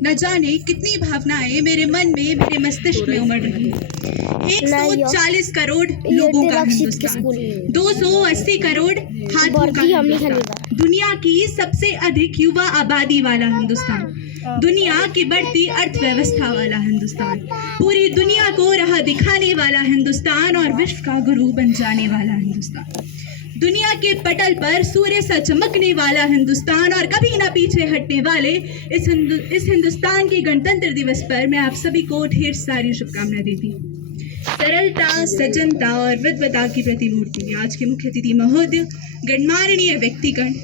न जाने कितनी भावनाएं मेरे मन में, मेरे मस्तिष्क में उमड़ रही हैं। 140 करोड़ लोगों का हिंदुस्तान, 280 करोड़ हाथों का हिंदुस्तान, दुनिया की सबसे अधिक युवा आबादी वाला हिंदुस्तान, दुनिया की बढ़ती अर्थव्यवस्था वाला हिंदुस्तान, पूरी दुनिया को राह दिखाने वाला हिंदुस्तान और विश्व का गुरु बन जाने वाला हिंदुस्तान, दुनिया के पटल पर सूर्य सा चमकने वाला हिंदुस्तान और कभी ना पीछे हटने वाले इस हिंदुस्तान के गणतंत्र दिवस पर मैं आप सभी को ढेर सारी शुभकामनाएं देती हूँ। सरलता, सज्जनता और विद्वता की प्रतिमूर्ति में आज के मुख्य अतिथि महोदय, गणमाननीय व्यक्तिगण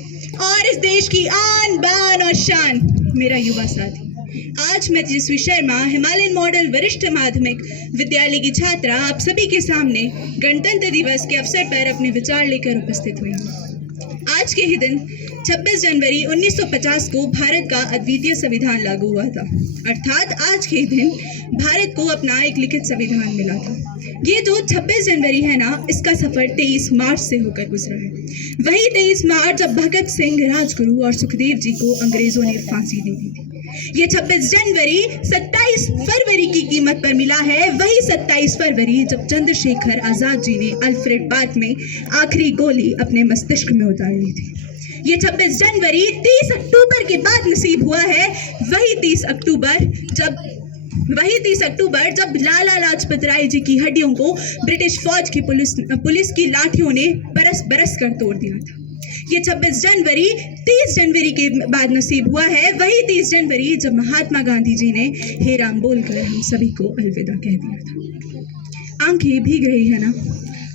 और इस देश की आन बान और शान मेरा युवा साथी, आज मैं तेजस्वी शर्मा, हिमालयन मॉडल वरिष्ठ माध्यमिक विद्यालय की छात्रा, आप सभी के सामने गणतंत्र दिवस के अवसर पर अपने विचार लेकर उपस्थित हुई हूँ। आज के ही दिन 26 जनवरी 1950 को भारत का अद्वितीय संविधान लागू हुआ था, अर्थात आज के ही दिन भारत को अपना एक लिखित संविधान मिला था। ये जो 26 जनवरी है ना, इसका सफर 23 मार्च से होकर गुजरा है। वही 23 मार्च जब भगत सिंह, राजगुरु और सुखदेव जी को अंग्रेजों ने फांसी दी थी। ये 26 जनवरी 27 फरवरी की कीमत पर मिला है, वही 27 फरवरी जब चंद्रशेखर आजाद जी ने अल्फ्रेड बार्थ में आखिरी गोली अपने मस्तिष्क में उतार ली थी। ये 26 जनवरी 30 अक्टूबर के बाद नसीब हुआ है, वही 30 अक्टूबर जब लाला लाजपत राय जी की हड्डियों को ब्रिटिश फौज की पुलिस की लाठियों ने बरस कर तोड़ दिया था। ये 26 जनवरी 30 जनवरी के बाद नसीब हुआ है, वही 30 जनवरी जब महात्मा गांधी जी ने हे राम बोलकर हम सभी को अलविदा कह दिया था। आंखें भीग रही है ना,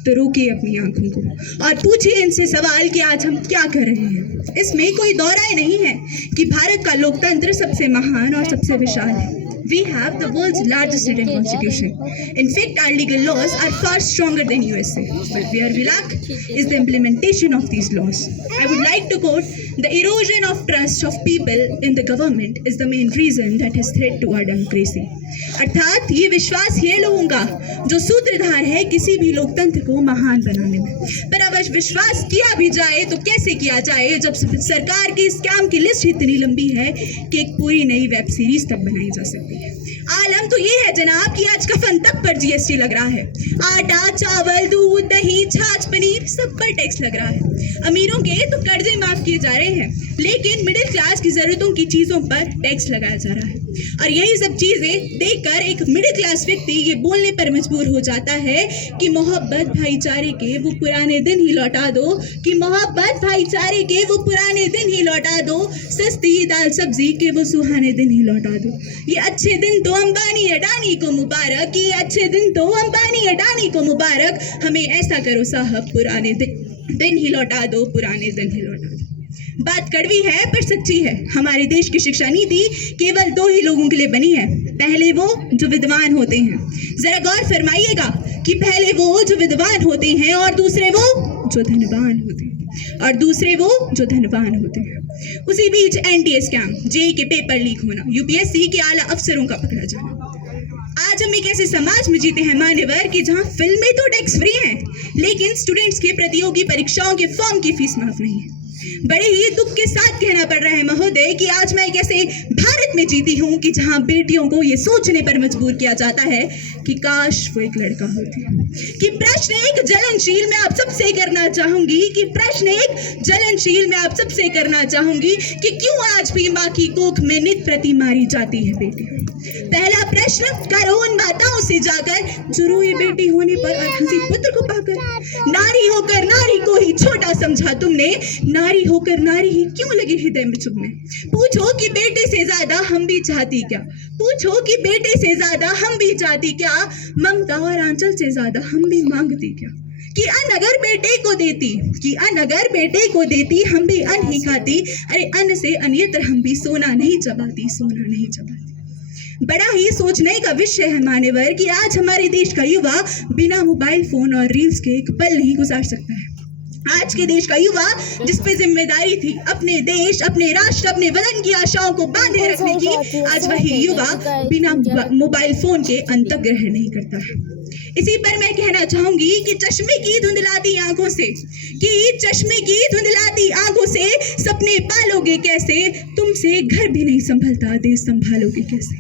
तो रोकिए अपनी आंखों को और पूछिए इनसे सवाल कि आज हम क्या कर रहे हैं। इसमें कोई दो राय नहीं है कि भारत का लोकतंत्र सबसे महान और सबसे विशाल है। We have the world's largest written constitution. In fact, our legal laws are far stronger than USA. But where we lack is the implementation of these laws. I would like to quote, the erosion of trust of people in the government is the main reason that has threat to our democracy. अर्थात ये विश्वास ये लोगों का जो सूत्रधार है किसी भी लोकतंत्र को महान बनाने में। पर अब विश्वास किया भी जाए तो कैसे किया जाए जब सरकार की स्कैम की लिस्ट इतनी लंबी है कि एक पूरी नई वेब सीरीज तक बनाई जा सकती है। आलम तो ये है जनाब कि आज कफन तक पर जीएसटी लग रहा है, आटा, चावल, दूध, दही, छाछ, पनीर सब पर टैक्स लग रहा है। अमीरों के तो कर्जे माफ किए जा रहे हैं, लेकिन मिडिल क्लास की जरूरतों की चीजों पर टैक्स लगाया जा रहा है। और यही सब चीजें देखकर एक मिडिल क्लास व्यक्ति ये बोलने पर मजबूर हो जाता है कि मोहब्बत भाईचारे के वो पुराने दिन ही लौटा दो, कि मोहब्बत भाईचारे के वो पुराने दिन ही लौटा दो, सस्ती दाल सब्जी के वो सुहाने दिन ही लौटा दो। ये अच्छे दिन तो अंबानी अडानी को मुबारक, ये अच्छे दिन तो अंबानी अडानी को मुबारक, हमें ऐसा करो साहब पुराने दिन ही लौटा दो, पुराने दिन ही लौटा दो। बात कड़वी है पर सच्ची है। हमारे देश की शिक्षा नीति केवल दो ही लोगों के लिए बनी है, पहले वो जो विद्वान होते हैं, जरा गौर फरमाइएगा कि पहले वो जो विद्वान होते हैं और दूसरे वो जो धनवान होते हैं, और दूसरे वो जो धनवान होते हैं। उसी बीच एनटीए स्कैम, जेईई के पेपर लीक होना, यूपीएससी के आला अफसरों का पकड़ा जाना। आज हम एक ऐसे समाज में जीते हैं मान्यवर कि जहां फिल्में तो टैक्स फ्री हैं, लेकिन स्टूडेंट्स के प्रतियोगी परीक्षाओं के फॉर्म की फीस माफ नहीं है। बड़े ही दुख के साथ कहना पड़ रहा है महोदय कि आज मैं एक ऐसे भारत में जीती हूँ कि जहाँ बेटियों को ये सोचने पर मजबूर किया जाता है कि काश वो एक लड़का होती। कि प्रश्न एक जलनशील मैं आप सबसे करना चाहूंगी कि क्यों आज भी माँ की कोख में नित प्रति मारी जाती है बेटी। पहला प्रश्न करो उन माताओं से जाकर जो रोए बेटी होने पर और हंसी पुत्र को पाकर। नारी होकर नारी को ही छोटा समझा तुमने, नारी होकर नारी ही क्यों लगी हृदय में चुभने। पूछो कि बेटे से ज्यादा हम भी चाहती क्या, पूछो कि बेटे से ज्यादा हम भी चाहती क्या, ममता और आंचल से ज्यादा हम भी मांगती क्या। कि अन्न अगर बेटे को देती हम भी अन्न ही खाती, अरे अन्न से अन्यत्र हम भी सोना नहीं चबाती। बड़ा ही सोचने का विषय है मान्यवर कि आज हमारे देश का युवा बिना मोबाइल फोन और रील्स के एक पल नहीं गुजार सकता है। आज के देश का युवा जिस पे जिम्मेदारी थी अपने देश, अपने राष्ट्र, अपने वतन की आशाओं को बांधे रखने की, आज वही युवा बिना मोबाइल फोन के अन्न तक ग्रहण नहीं करता है। इसी पर मैं कहना चाहूंगी कि चश्मे की धुंधलाती आंखों से, कि चश्मे की धुंधलाती आंखों से सपने पालोगे कैसे, तुमसे घर भी नहीं संभलता, देश संभालोगे कैसे।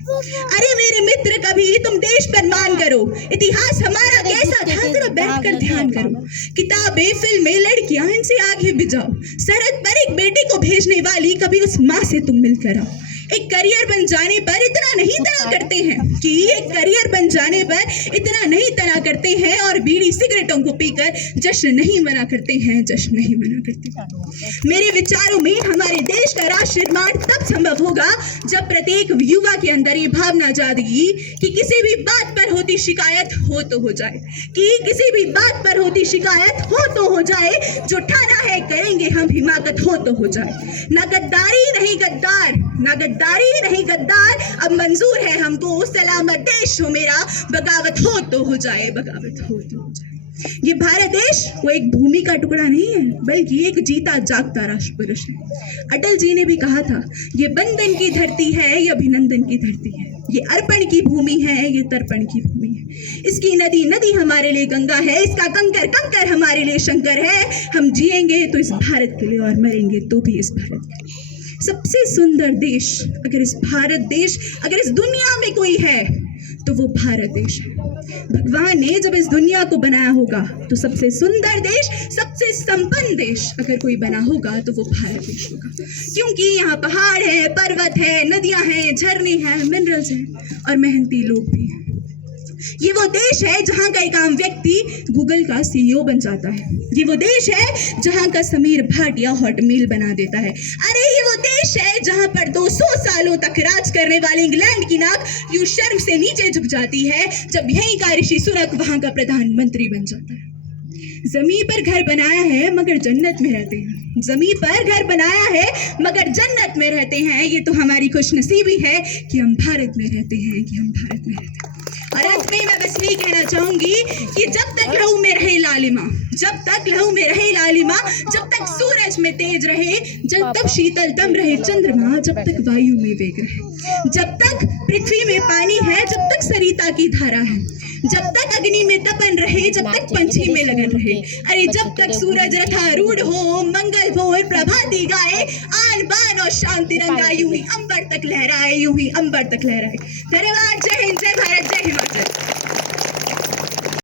अरे मेरे मित्र, कभी तुम देश पर मान करो, इतिहास हमारा कैसा था जरा बैठकर ध्यान करो। किताबें, फिल्में, लड़कियां, इनसे आगे बिजाओ। सरहद पर एक बेटे को भेजने वाली कभी उस माँ से तुम मिलकर आओ। एक करियर बन जाने पर इतना नहीं तना करते हैं, कि एक करियर बन जाने पर इतना नहीं तना करते हैं और बीड़ी सिगरेटों को पीकर जश्न नहीं मना करते हैं, जश्न नहीं मना करते। मेरे विचारों में हमारे देश का राष्ट्र निर्माण तब संभव होगा जब प्रत्येक युवा के अंदर ये भावना जागेगी कि किसी भी बात पर होती शिकायत हो तो हो जाए, कि किसी भी बात पर होती शिकायत हो तो हो जाए, जो ठाना है करेंगे हम, हिमाकत हो तो हो जाए। ना गद्दारी नहीं गद्दार, ना गद्दारी नहीं गद्दार, अब मंजूर है हमको सलामत देश हो मेरा, बगावत हो तो हो जाए, बगावत हो तो हो जाए। ये भारत देश वो एक भूमि का टुकड़ा नहीं है, बल्कि एक जीता जागता राष्ट्र पुरुष है। अटल जी ने भी कहा था, ये बंधन की धरती है, ये अभिनंदन की धरती है, ये अर्पण की भूमि है, ये तर्पण की भूमि है। इसकी नदी नदी हमारे लिए गंगा है, इसका कंकर कंकर हमारे लिए शंकर है। हम जिएंगे तो इस भारत के लिए और मरेंगे तो भी इस भारत के लिए। सबसे सुंदर देश अगर इस भारत देश, अगर इस दुनिया में कोई है तो वो भारत देश है। भगवान ने जब इस दुनिया को बनाया होगा तो सबसे सुंदर देश, सबसे संपन्न देश अगर कोई बना होगा तो वो भारत देश होगा, क्योंकि यहाँ पहाड़ है, पर्वत है, नदियां हैं, झरने हैं, मिनरल्स हैं और मेहनती लोग भी हैं। ये वो देश है जहाँ का एक आम व्यक्ति गूगल का CEO बन जाता है। ये वो देश है जहाँ का समीर भाटिया हॉटमेल बना देता है। अरे ये वो देश है जहाँ पर 200 सालों तक राज करने वाले इंग्लैंड की नाक यूं शर्म से नीचे झुक जाती है जब यहीं का ऋषि सुनक वहाँ का प्रधानमंत्री बन जाता है। जमीन पर घर बनाया है मगर जन्नत में रहते हैं, जमीन पर घर बनाया है मगर जन्नत में रहते हैं। ये तो हमारी खुशनसीबी है कि हम भारत में रहते हैं, कि हम भारत में रहते हैं। और अंत में मैं बस यही कहना चाहूंगी कि जब तक लहू में रहे लालिमा, जब तक लहू में रहे लालिमा, जब तक सूरज में तेज रहे, जब तक शीतलतम रहे चंद्रमा, जब तक वायु में वेग रहे, जब तक पृथ्वी में पानी है, जब तक सरिता की धारा है, जब तक अग्नि में तपन रहे, जब तक पंछी में लगन रहे। अरे जब तक सूरज रथारूढ़ हो, मंगल भोर प्रभाती गाए, आन बान और शान तिरंगा यूं ही अंबर तक लहराए, यूं ही अंबर तक लहराए। धन्यवाद। जय हिंद, जय भारत, जय हिमाचल।